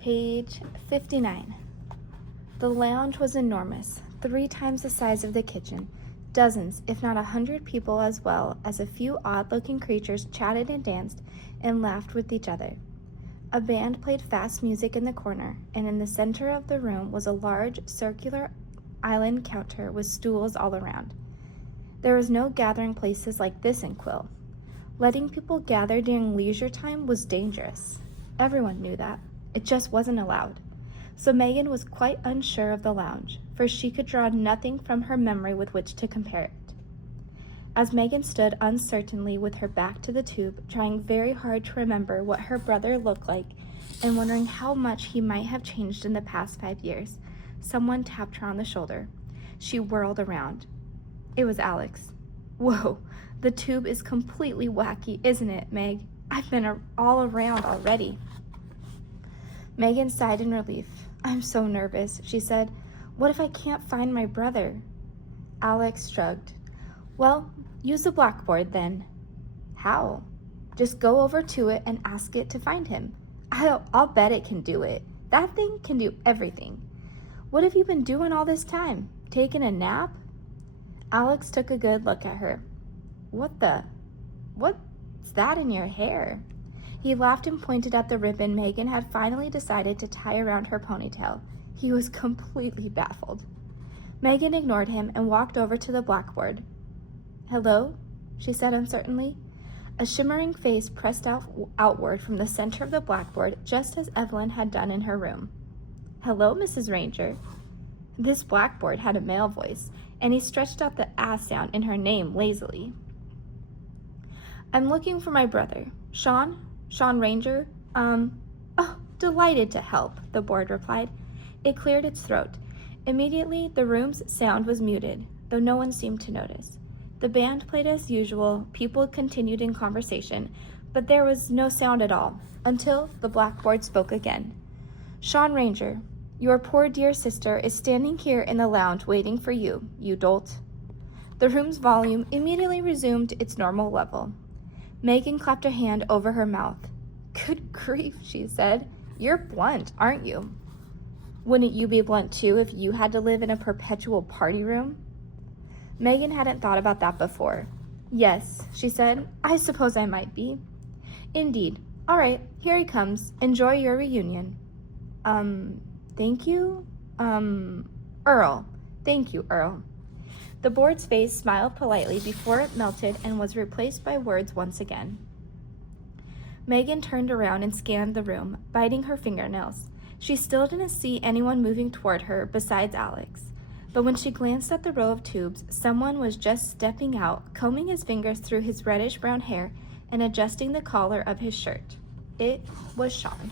Page 59. The lounge was enormous, 3 times the size of the kitchen. Dozens, if not 100 people, as well as a few odd-looking creatures, chatted and danced and laughed with each other. A band played fast music in the corner, and in the center of the room was a large, circular island counter with stools all around. There was no gathering places like this in Quill. Letting people gather during leisure time was dangerous. Everyone knew that. It just wasn't allowed. So Megan was quite unsure of the lounge, for she could draw nothing from her memory with which to compare it. As Megan stood uncertainly with her back to the tube, trying very hard to remember what her brother looked like and wondering how much he might have changed in the past 5 years, someone tapped her on the shoulder. She whirled around. It was Alex. Whoa, the tube is completely wacky, isn't it, Meg? I've been all around already. Megan sighed in relief. I'm so nervous, she said. What if I can't find my brother? Alex shrugged. Well, use the blackboard then. How? Just go over to it and ask it to find him. I'll bet it can do it. That thing can do everything. What have you been doing all this time? Taking a nap? Alex took a good look at her. What's that in your hair? He laughed and pointed at the ribbon Megan had finally decided to tie around her ponytail. He was completely baffled. Megan ignored him and walked over to the blackboard. Hello? She said uncertainly. A shimmering face pressed outward from the center of the blackboard, just as Evelyn had done in her room. Hello, Mrs. Ranger. This blackboard had a male voice, and he stretched out the "ah" sound in her name lazily. I'm looking for my brother. Sean Ranger? Oh, delighted to help, the board replied. It cleared its throat. Immediately, the room's sound was muted, though no one seemed to notice. The band played as usual, people continued in conversation, but there was no sound at all, until the blackboard spoke again. Sean Ranger, your poor dear sister is standing here in the lounge waiting for you, you dolt. The room's volume immediately resumed its normal level. Megan clapped a hand over her mouth. Good grief, she said. You're blunt, aren't you? Wouldn't you be blunt too if you had to live in a perpetual party room? Megan hadn't thought about that before. Yes, she said. I suppose I might be. Indeed. All right, here he comes. Enjoy your reunion. Thank you? Earl. Thank you, Earl. The board's face smiled politely before it melted and was replaced by words once again. Megan turned around and scanned the room, biting her fingernails. She still didn't see anyone moving toward her besides Alex. But when she glanced at the row of tubes, someone was just stepping out, combing his fingers through his reddish-brown hair and adjusting the collar of his shirt. It was Sean.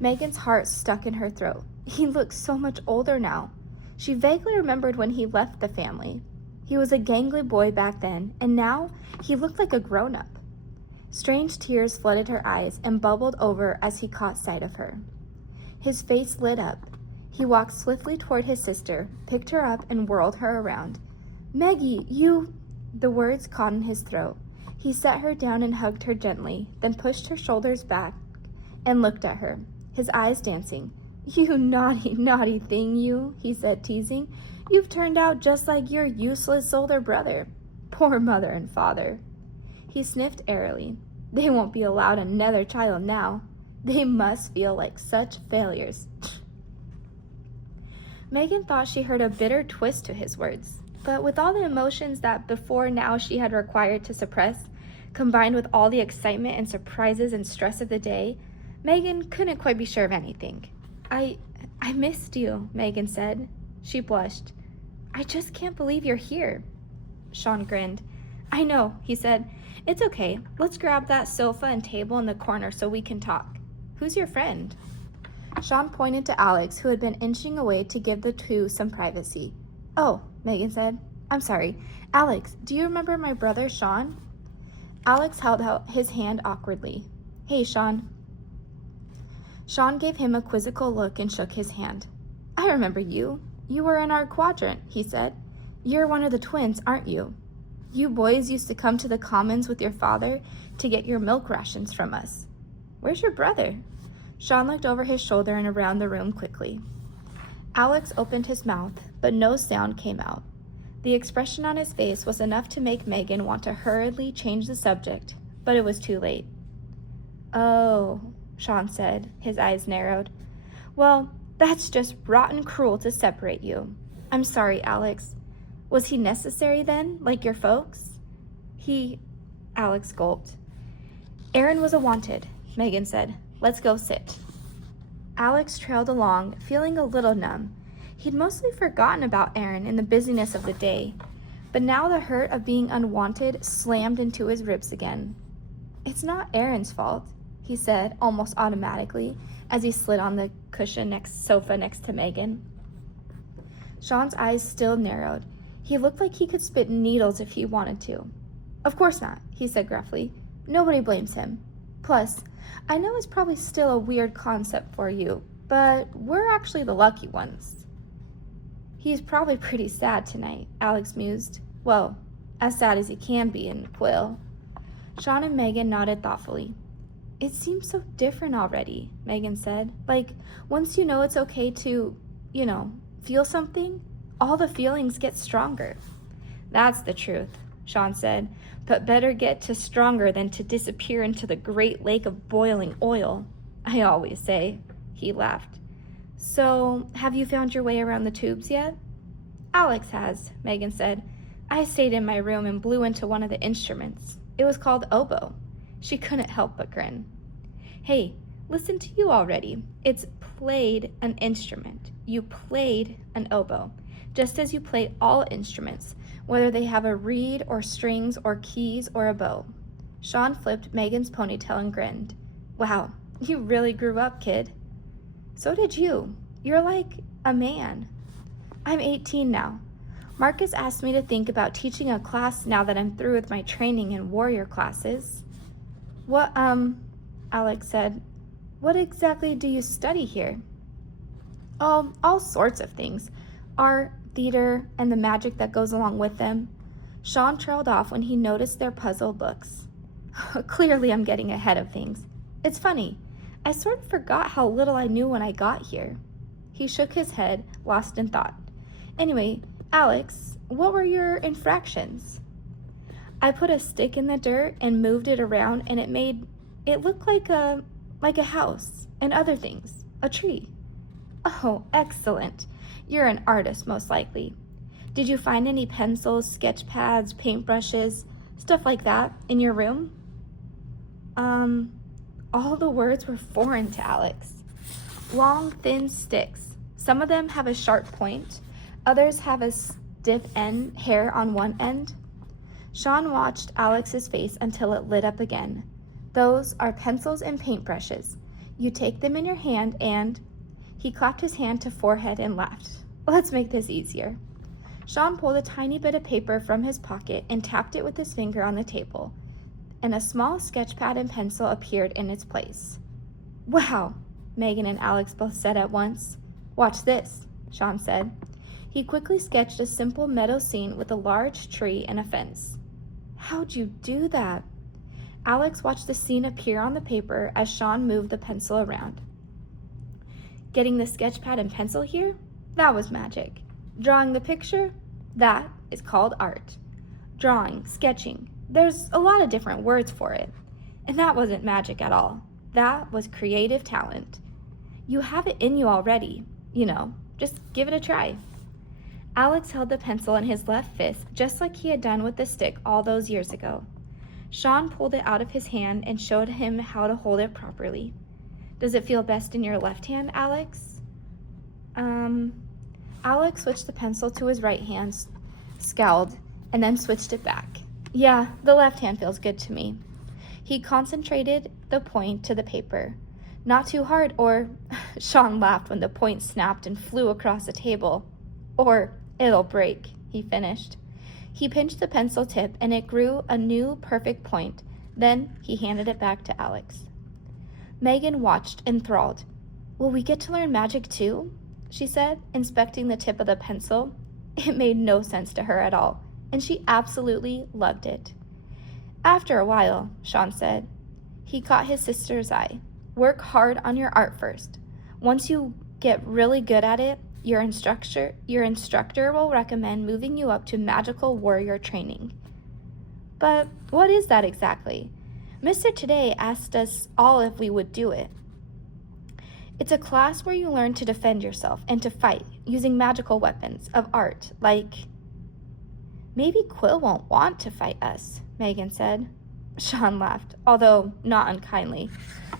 Megan's heart stuck in her throat. He looked so much older now. She vaguely remembered when he left the family. He was a gangly boy back then, and now he looked like a grown-up. Strange tears flooded her eyes and bubbled over as he caught sight of her. His face lit up. He walked swiftly toward his sister, picked her up, and whirled her around. Maggie, you... The words caught in his throat. He set her down and hugged her gently, then pushed her shoulders back and looked at her, his eyes dancing. You naughty, naughty thing, you, he said, teasing. You've turned out just like your useless older brother. Poor mother and father. He sniffed airily. They won't be allowed another child now. They must feel like such failures. Megan thought she heard a bitter twist to his words, but with all the emotions that before now she had required to suppress, combined with all the excitement and surprises and stress of the day, Megan couldn't quite be sure of anything. I missed you, Megan said. She blushed. I just can't believe you're here. Sean grinned. I know, he said. It's okay. Let's grab that sofa and table in the corner so we can talk. Who's your friend? Sean pointed to Alex, who had been inching away to give the two some privacy. Oh, Megan said. I'm sorry. Alex, do you remember my brother, Sean? Alex held out his hand awkwardly. Hey, Sean. Sean gave him a quizzical look and shook his hand. I remember you. You were in our quadrant, he said. You're one of the twins, aren't you? You boys used to come to the commons with your father to get your milk rations from us. Where's your brother? Sean looked over his shoulder and around the room quickly. Alex opened his mouth, but no sound came out. The expression on his face was enough to make Megan want to hurriedly change the subject, but it was too late. "Oh," Sean said, his eyes narrowed. "Well, that's just rotten cruel to separate you. I'm sorry, Alex. Was he necessary then, like your folks?" Alex gulped. "Aaron was a wanted," Megan said. "Let's go sit." Alex trailed along, feeling a little numb. He'd mostly forgotten about Aaron in the busyness of the day, but now the hurt of being unwanted slammed into his ribs again. "It's not Aaron's fault," he said almost automatically as he slid on the sofa next to Megan. Sean's eyes still narrowed. He looked like he could spit needles if he wanted to. "Of course not," he said gruffly. "Nobody blames him. Plus, I know it's probably still a weird concept for you, but we're actually the lucky ones." "He's probably pretty sad tonight," Alex mused. "Well, as sad as he can be in Quill." Sean and Megan nodded thoughtfully. "It seems so different already," Megan said. "Like, once you know it's okay to, feel something, all the feelings get stronger." "That's the truth," Sean said, "but better get to stronger than to disappear into the great lake of boiling oil, I always say." He laughed. "So, have you found your way around the tubes yet?" "Alex has," Megan said. "I stayed in my room and blew into one of the instruments. It was called oboe." She couldn't help but grin. "Hey, listen to you already. It's played an instrument. You played an oboe, just as you play all instruments, whether they have a reed or strings or keys or a bow." Sean flipped Megan's ponytail and grinned. "Wow, you really grew up, kid." "So did you. You're like a man." "I'm 18 now. Marcus asked me to think about teaching a class now that I'm through with my training in warrior classes." "What, Alex said. "What exactly do you study here?" "Oh, all sorts of things. Art, theater, and the magic that goes along with them." Sean trailed off when he noticed their puzzled looks. "Clearly I'm getting ahead of things. It's funny. I sort of forgot how little I knew when I got here." He shook his head, lost in thought. "Anyway, Alex, what were your infractions?" "I put a stick in the dirt and moved it around, and it looked like a house and other things, a tree." "Oh, excellent. You're an artist, most likely. Did you find any pencils, sketch pads, paintbrushes, stuff like that in your room?" All the words were foreign to Alex. "Long, thin sticks. Some of them have a sharp point. Others have a stiff hair on one end." Sean watched Alex's face until it lit up again. "Those are pencils and paintbrushes. You take them in your hand and—" He clapped his hand to forehead and laughed. "Let's make this easier." Sean pulled a tiny bit of paper from his pocket and tapped it with his finger on the table, and a small sketch pad and pencil appeared in its place. "Wow," Megan and Alex both said at once. "Watch this," Sean said. He quickly sketched a simple meadow scene with a large tree and a fence. "How'd you do that?" Alex watched the scene appear on the paper as Sean moved the pencil around. "Getting the sketch pad and pencil here? That was magic. Drawing the picture? That is called art. Drawing, sketching, there's a lot of different words for it. And that wasn't magic at all. That was creative talent. You have it in you already. Just give it a try." Alex held the pencil in his left fist just like he had done with the stick all those years ago. Sean pulled it out of his hand and showed him how to hold it properly. "Does it feel best in your left hand, Alex?" Alex switched the pencil to his right hand, scowled, and then switched it back. "Yeah, the left hand feels good to me." He concentrated the point to the paper. "Not too hard, or—" Sean laughed when the point snapped and flew across the table. "Or it'll break," he finished. He pinched the pencil tip and it grew a new perfect point. Then he handed it back to Alex. Megan watched, enthralled. "Will we get to learn magic too?" she said, inspecting the tip of the pencil. It made no sense to her at all, and she absolutely loved it. "After a while," Sean said. He caught his sister's eye. Work hard on your art first. Once you get really good at it, your instructor will recommend moving you up to magical warrior training. But what is that exactly? Mr. Today asked us all if we would do it. It's a class where you learn to defend yourself and to fight using magical weapons of art, like... Maybe Quill won't want to fight us, Megan said. Sean laughed, although not unkindly.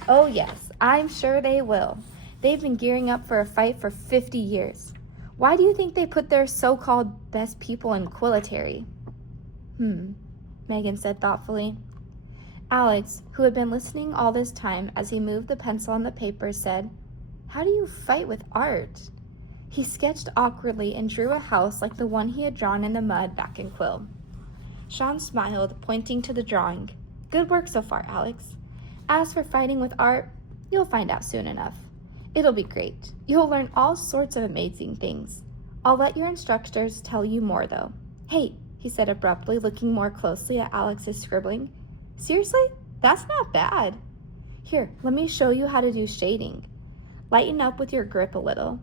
Oh yes, I'm sure they will. They've been gearing up for a fight for 50 years. Why do you think they put their so-called best people in Quilletary? Megan said thoughtfully. Alex, who had been listening all this time as he moved the pencil on the paper, said, "How do you fight with art?" He sketched awkwardly and drew a house like the one he had drawn in the mud back in Quill. Sean smiled, pointing to the drawing. Good work so far, Alex. As for fighting with art, you'll find out soon enough. It'll be great. You'll learn all sorts of amazing things. I'll let your instructors tell you more, though. Hey, he said abruptly, looking more closely at Alex's scribbling. Seriously? That's not bad. Here, let me show you how to do shading. Lighten up with your grip a little.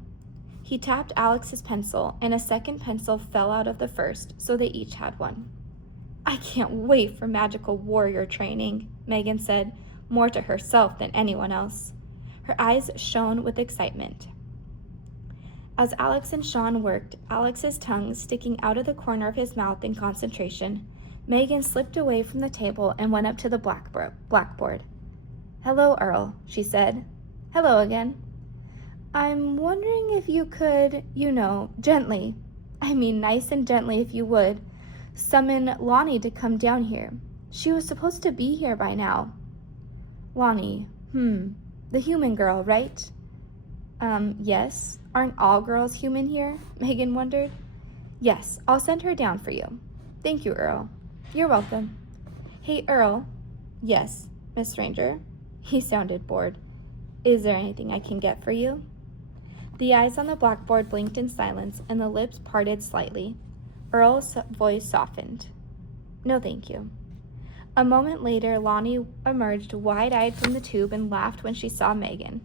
He tapped Alex's pencil, and a second pencil fell out of the first, so they each had one. I can't wait for magical warrior training, Megan said, more to herself than anyone else. Her eyes shone with excitement. As Alex and Sean worked, Alex's tongue sticking out of the corner of his mouth in concentration, Megan slipped away from the table and went up to the blackboard. Hello, Earl, she said. Hello again. I'm wondering if you could, gently, nice and gently if you would, summon Lonnie to come down here. She was supposed to be here by now. Lonnie, the human girl, right? Yes. Aren't all girls human here? Megan wondered. Yes, I'll send her down for you. Thank you, Earl. You're welcome. Hey, Earl. Yes, Miss Ranger. He sounded bored. Is there anything I can get for you? The eyes on the blackboard blinked in silence, and the lips parted slightly. Earl's voice softened. No, thank you. A moment later, Lonnie emerged wide-eyed from the tube and laughed when she saw Megan.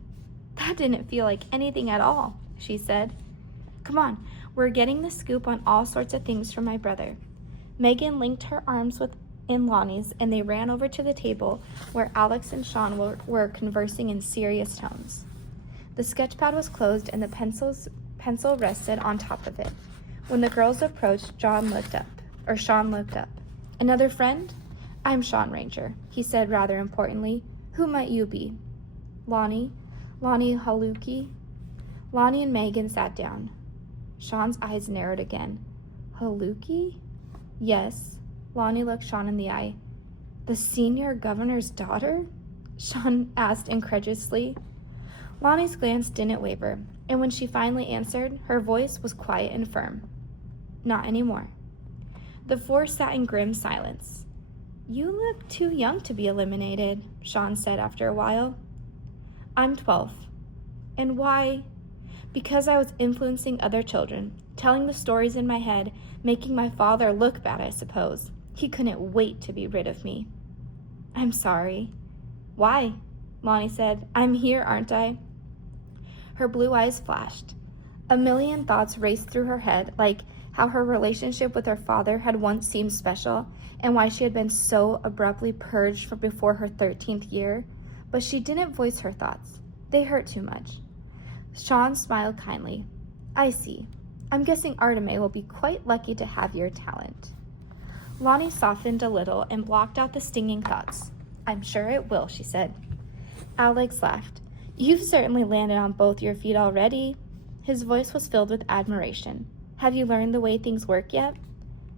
That didn't feel like anything at all, she said. Come on, we're getting the scoop on all sorts of things from my brother. Megan linked her arms in Lonnie's, and they ran over to the table where Alex and Sean were conversing in serious tones. The sketchpad was closed, and the pencil rested on top of it. When the girls approached, Sean looked up. Another friend? I'm Sean Ranger, he said rather importantly. Who might you be? Lonnie Haluki. Lonnie and Megan sat down. Sean's eyes narrowed again. Haluki? Yes. Lonnie looked Sean in the eye. The senior governor's daughter? Sean asked incredulously. Lonnie's glance didn't waver, and when she finally answered, her voice was quiet and firm. Not anymore. The four sat in grim silence. You look too young to be eliminated, Sean said after a while. I'm 12. And why? Because I was influencing other children, telling the stories in my head, making my father look bad, I suppose. He couldn't wait to be rid of me. I'm sorry. Why? Lonnie said. I'm here, aren't I? Her blue eyes flashed. A million thoughts raced through her head, like how her relationship with her father had once seemed special, and why she had been so abruptly purged from before her 13th year. But she didn't voice her thoughts. They hurt too much. Sean smiled kindly. I see. I'm guessing Arteme will be quite lucky to have your talent. Lonnie softened a little and blocked out the stinging thoughts. I'm sure it will, she said. Alex laughed. You've certainly landed on both your feet already. His voice was filled with admiration. Have you learned the way things work yet?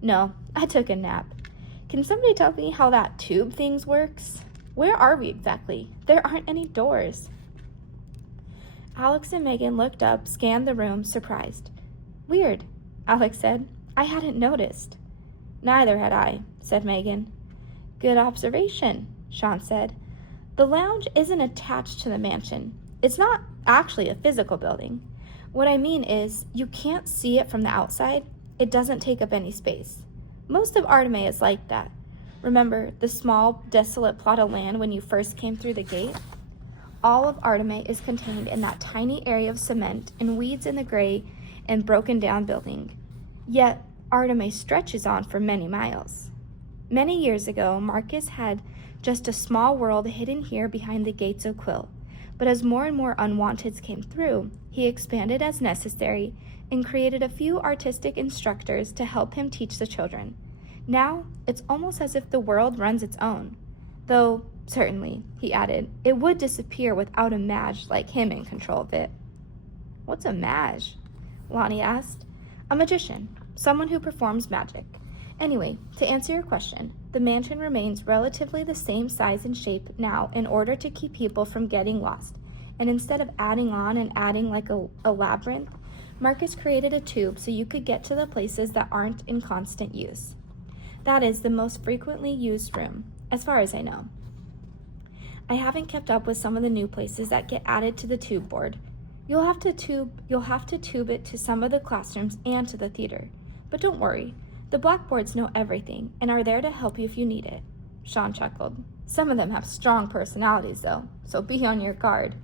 No, I took a nap. Can somebody tell me how that tube thing works? Where are we exactly? There aren't any doors. Alex and Megan looked up, scanned the room, surprised. Weird, Alex said. I hadn't noticed. Neither had I, said Megan. Good observation, Sean said. The lounge isn't attached to the mansion. It's not actually a physical building. What I mean is, you can't see it from the outside. It doesn't take up any space. Most of Arteme is like that. Remember the small, desolate plot of land when you first came through the gate? all of Arteme is contained in that tiny area of cement and weeds in the gray and broken down building. Yet Arteme stretches on for many miles. Many years ago, Marcus had just a small world hidden here behind the gates of Quill, but as more and more Unwanteds came through, he expanded as necessary and created a few artistic instructors to help him teach the children. Now, it's almost as if the world runs its own. Though, certainly, he added, it would disappear without a mage like him in control of it. What's a mage? Lonnie asked. A magician, someone who performs magic. Anyway, to answer your question, the mansion remains relatively the same size and shape now in order to keep people from getting lost. And instead of adding on and adding like a labyrinth, Marcus created a tube so you could get to the places that aren't in constant use. That is the most frequently used room, as far as I know. I haven't kept up with some of the new places that get added to the tube board. You'll have to tube it to some of the classrooms and to the theater. But don't worry, the blackboards know everything and are there to help you if you need it. Sean chuckled. Some of them have strong personalities though, so be on your guard.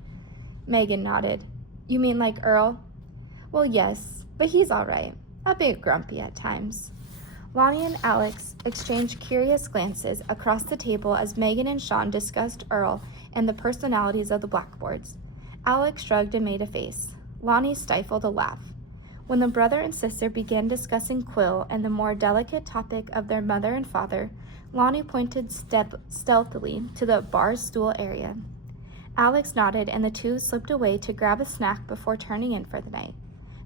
Megan nodded. You mean like Earl? Well, yes, but he's all right. A bit grumpy at times. Lonnie and Alex exchanged curious glances across the table as Megan and Sean discussed Earl and the personalities of the blackboards. Alex shrugged and made a face. Lonnie stifled a laugh. When the brother and sister began discussing Quill and the more delicate topic of their mother and father, Lonnie pointed stealthily to the bar stool area. Alex nodded and the two slipped away to grab a snack before turning in for the night.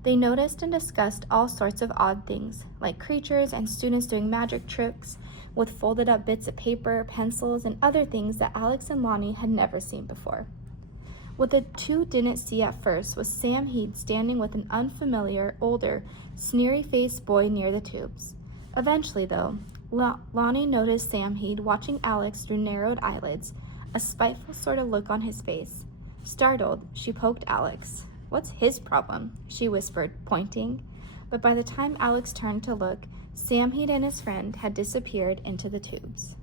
They noticed and discussed all sorts of odd things, like creatures and students doing magic tricks with folded up bits of paper, pencils, and other things that Alex and Lonnie had never seen before. What the two didn't see at first was Sam Heed standing with an unfamiliar, older, sneery-faced boy near the tubes. Eventually, though, Lonnie noticed Sam Heed watching Alex through narrowed eyelids, a spiteful sort of look on his face. Startled, she poked Alex. What's his problem? She whispered, pointing. But by the time Alex turned to look, Sam Heed and his friend had disappeared into the tubes.